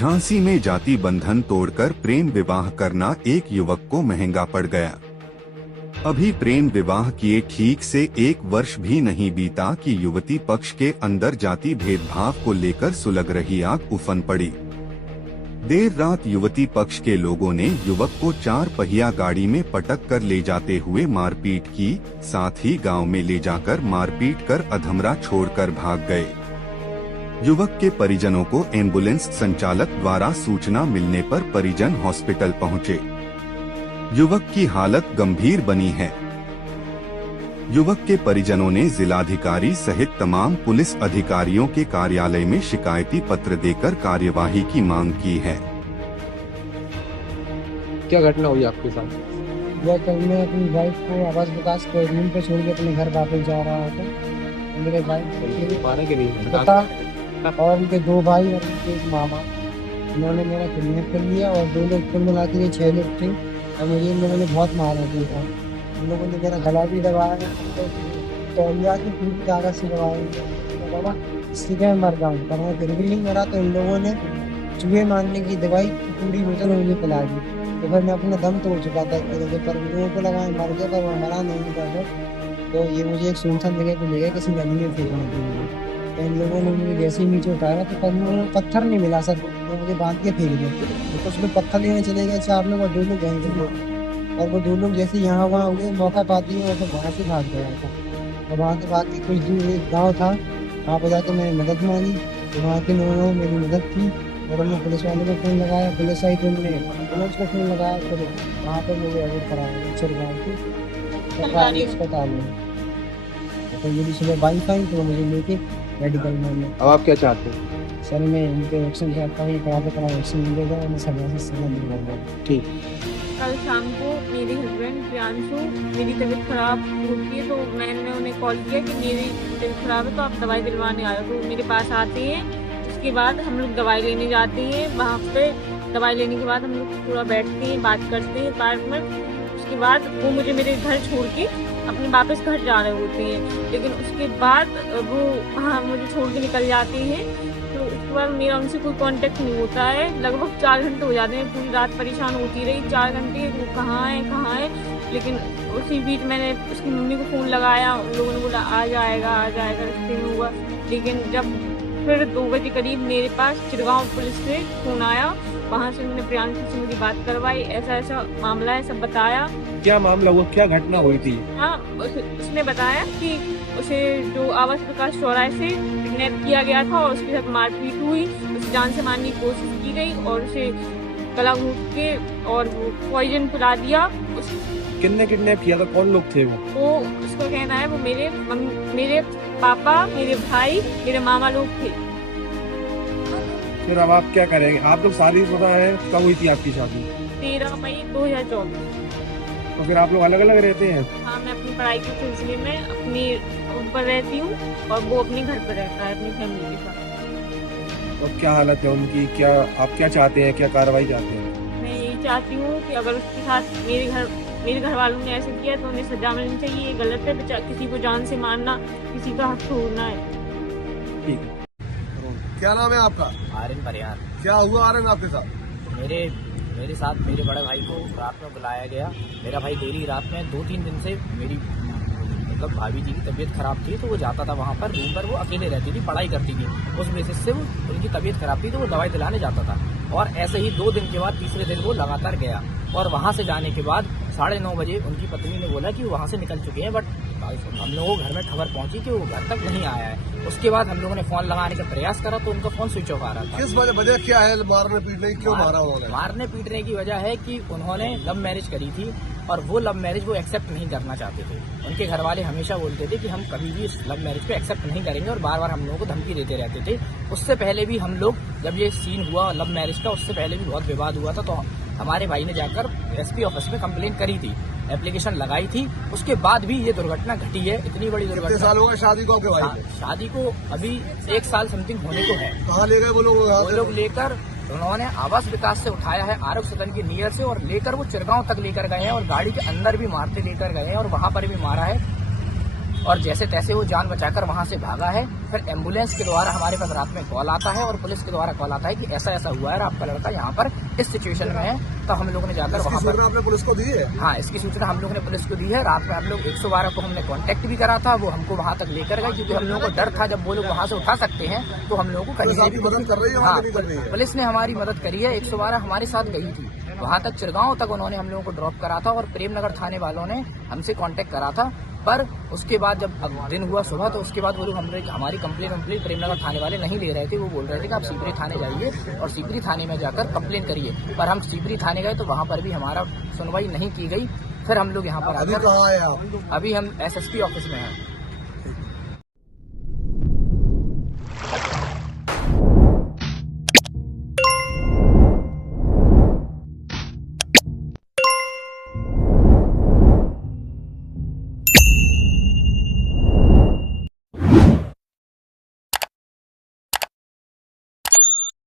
झांसी में जाति बंधन तोड़कर प्रेम विवाह करना एक युवक को महंगा पड़ गया। अभी प्रेम विवाह किए ठीक से 1 वर्ष भी नहीं बीता कि युवती पक्ष के अंदर जाति भेदभाव को लेकर सुलग रही आग उफन पड़ी। देर रात युवती पक्ष के लोगों ने युवक को 4 पहिया गाड़ी में पटक कर ले जाते हुए मारपीट की, साथ ही गांव में ले जाकर मारपीट कर अधमरा छोड़कर भाग गए। युवक के परिजनों को एम्बुलेंस संचालक द्वारा सूचना मिलने पर परिजन हॉस्पिटल पहुंचे। युवक की हालत गंभीर बनी है। युवक के परिजनों ने जिलाधिकारी सहित तमाम पुलिस अधिकारियों के कार्यालय में शिकायती पत्र देकर कार्यवाही की मांग की है। क्या घटना हुई आपके साथ? कल मैं अपनी वाइफ को आवास विकास को रूम पे छोड़ के अपने घर वापस जा रहा था। मेरे भाई पता और उनके 2 भाई और उनके 1 मामा, उन्होंने मेरा किडनैप कर लिया और 2 लोग कुल मिला के 6 लोग थे और मुझे इन लोगों ने बहुत मारा था। उन लोगों ने मेरा गला भी दबाया तो की पूरी ताकत से दबाया। बाबा इससे क्या मर जाऊँ, पर मैं फिर भी नहीं मरा। तो इन लोगों ने चूहे मारने की दवाई की पूरी बोतल मुझे पिला दी। तो फिर मैं अपना दम तोड़ चुका था, पर लोगों को लगा मर गया, पर वो मरा नहीं था। तो ये मुझे एक सुनसान जगह पे ले गए किसी नदी में फेंकने के लिए। इन लोगों ने मुझे जैसे ही नीचे उतारा तो पत्थर नहीं मिला सर, तो मुझे बांध के फेंक दिया। तो कुछ लोग पत्थर लेने चले गए 4 लोग और 2 लोग गए थे, और वो 2 लोग जैसे यहाँ वहाँ हुए मौका पाती है और वहाँ से भाग गया था। और वहाँ से भाग के कुछ दूर एक गाँव था, वहाँ पर जाकर मैंने मदद मांगी। तो वहाँ के लोगों ने मेरी मदद की और उन्होंने पुलिस वालों को फ़ोन लगाया। पुलिस आई तो उन्होंने एम्बुलेंस को फ़ोन लगाया। फिर वहाँ पर मुझे एडमिट कराया चिरगाँव के सरकारी अस्पताल में। तो मेरी सुबह वाइफ आई तो मुझे लेके मेडिकल में। अब आप क्या चाहते हैं? सर मैं उनके एक्शन चाहता हूँ, कहाँ पे कहाँ एक्शन मिलेगा और मैं समय से समय मिलेगा। ठीक। कल शाम को मेरे हस्बैंड प्रियांशु मेरी तबीयत खराब होती है तो मैंने उन्हें कॉल किया कि मेरी तबीयत खराब है तो आप दवाई दिलवाने आए। तो मेरे पास आते हैं, उसके बाद हम लोग दवाई लेने जाते हैं। वहाँ पे दवाई लेने के बाद हम लोग थोड़ा बैठते हैं, बात करते हैं पार्क में। उसके बाद वो मुझे मेरे घर छोड़ के अपने वापस घर जा रहे होते हैं, लेकिन उसके बाद वो वहाँ मुझे छोड़ के निकल जाते हैं। तो उसके बाद मेरा उनसे कोई कांटेक्ट नहीं होता है। लगभग 4 घंटे हो जाते हैं, पूरी रात परेशान होती रही 4 घंटे, वो कहाँ है। लेकिन उसी बीच मैंने उसकी मम्मी को फ़ोन लगाया, उन लोगों ने बोला आ जाएगा रास्ते में हुआ। लेकिन जब फिर 2 बजे करीब मेरे पास चिरगांव पुलिस से फ़ोन आया, वहाँ से उन्होंने प्रियांशु से मेरी बात करवाई, ऐसा मामला है, सब बताया। क्या मामला हुआ, क्या घटना हुई थी? हाँ, उसने बताया कि उसे जो आवास विकास चौराहे से किडनैप किया गया था और उसके साथ मारपीट हुई, उसे जान से मारने की कोशिश की गई और उसे गला घोंट के और वो पॉइजन पिला दिया। किसने किडनैप किया था, कौन लोग थे वो उसका कहना है वो मेरे पापा, मेरे भाई, मेरे मामा लोग थे। फिर अब आप क्या करेंगे? आप लोग शादीशुदा है, कब हुई थी आपकी शादी? 13 मई 2024। तो फिर आप लोग अलग अलग रहते हैं? हाँ, मैं अपनी पढ़ाई के सिलसिले में अपनी रूम पर रहती हूँ और वो अपने घर पर रहता है अपनी फैमिली के साथ। और क्या हालत है उनकी, क्या आप क्या चाहते हैं, क्या कार्रवाई चाहते हैं? मैं यही चाहती हूँ कि अगर उसके साथ मेरे घर वालों ने ऐसे किया तो उन्हें सजा मिलनी चाहिए। ये गलत है, किसी को जान से मारना किसी का हक तोड़ना है। ठीक है। क्या नाम है आपका? आर्यन परिहार। क्या हुआ आर्यन आपके साथ? मेरे साथ मेरे बड़े भाई को रात में बुलाया गया। मेरा भाई देरी रात में 2-3 दिन से मेरी मतलब भाभी जी की तबीयत खराब थी तो वो जाता था वहाँ पर रूम पर, वो अकेले रहती थी, पढ़ाई करती थी। उस बेसिस से वो उनकी तबीयत खराब थी तो वो दवाई दिलाने जाता था। और ऐसे ही 2 दिन के बाद तीसरे दिन वो लगातार गया और वहाँ से जाने के बाद 9:30 बजे उनकी पत्नी ने बोला कि वो वहाँ से निकल चुके हैं, बट हम लोगों को घर में खबर पहुंची कि वो घर तक नहीं आया है। उसके बाद हम लोगों ने फोन लगाने का प्रयास करा तो उनका फोन स्विच ऑफ आ रहा था। किस वजह क्या है मारने पीटने की, क्यों मारा उन्होंने? मारने पीटने की वजह है कि उन्होंने लव मैरिज करी थी और वो लव मैरिज वो एक्सेप्ट नहीं करना चाहते थे। उनके घर वाले हमेशा बोलते थे कि हम कभी भी इस लव मैरिज को एक्सेप्ट नहीं करेंगे और बार बार हम लोगों को धमकी देते रहते थे। उससे पहले भी हम लोग जब ये सीन हुआ लव मैरिज का, उससे पहले भी बहुत विवाद हुआ था तो हमारे भाई ने जाकर एसपी ऑफिस में कंप्लेंट करी थी, एप्लीकेशन लगाई थी। उसके बाद भी ये दुर्घटना घटी है, इतनी बड़ी दुर्घटना। कितने साल हो गए शादी को आपके भाई? शादी को अभी 1 साल समथिंग होने को है। कहाँ ले गए वो लोग? वो लोग लेकर उन्होंने आवास विकास से उठाया है, आरोप सदन के नियर से, और लेकर वो चिरगांव तक लेकर गए हैं और गाड़ी के अंदर भी मारते लेकर गए हैं और वहां पर भी मारा है। और जैसे तैसे वो जान बचाकर वहां से भागा है। फिर एम्बुलेंस के द्वारा हमारे पास रात में कॉल आता है और पुलिस के द्वारा कॉल आता है कि ऐसा ऐसा हुआ है, आपका लड़का यहाँ पर इस सिचुएशन में है। तो हम लोगों ने जाकर वहाँ पर आपने पुलिस को दी है? हाँ, इसकी सूचना हम लोगों ने पुलिस को दी है। रात में हम लोग 112 को हमने कांटेक्ट भी करा था, वो हमको वहाँ तक लेकर गए क्योंकि हम लोगों को डर था जब वो लोग वहाँ से उठा सकते हैं तो हम लोगों को कहीं से भी मदद कर रही है? हाँ, पुलिस ने हमारी मदद करी है। 112 हमारे साथ गई थी वहाँ तक, चिरगांव तक उन्होंने हम लोगों को ड्रॉप करा था और प्रेमनगर थाने वालों ने हमसे कांटेक्ट करा था। पर उसके बाद जब दिन हुआ सुबह तो उसके बाद वो लोग हमारी कंप्लेन प्रेमनगर थाने वाले नहीं ले रहे थे। वो बोल रहे थे कि आप सीपरी थाने जाइए और सीपरी थाने में जाकर कंप्लेन करिए। पर हम सीपरी थाने गए तो वहाँ पर भी हमारा सुनवाई नहीं की गई। फिर हम लोग यहाँ पर आकर कहाँ है आप? अभी हम SSP ऑफिस में हैं।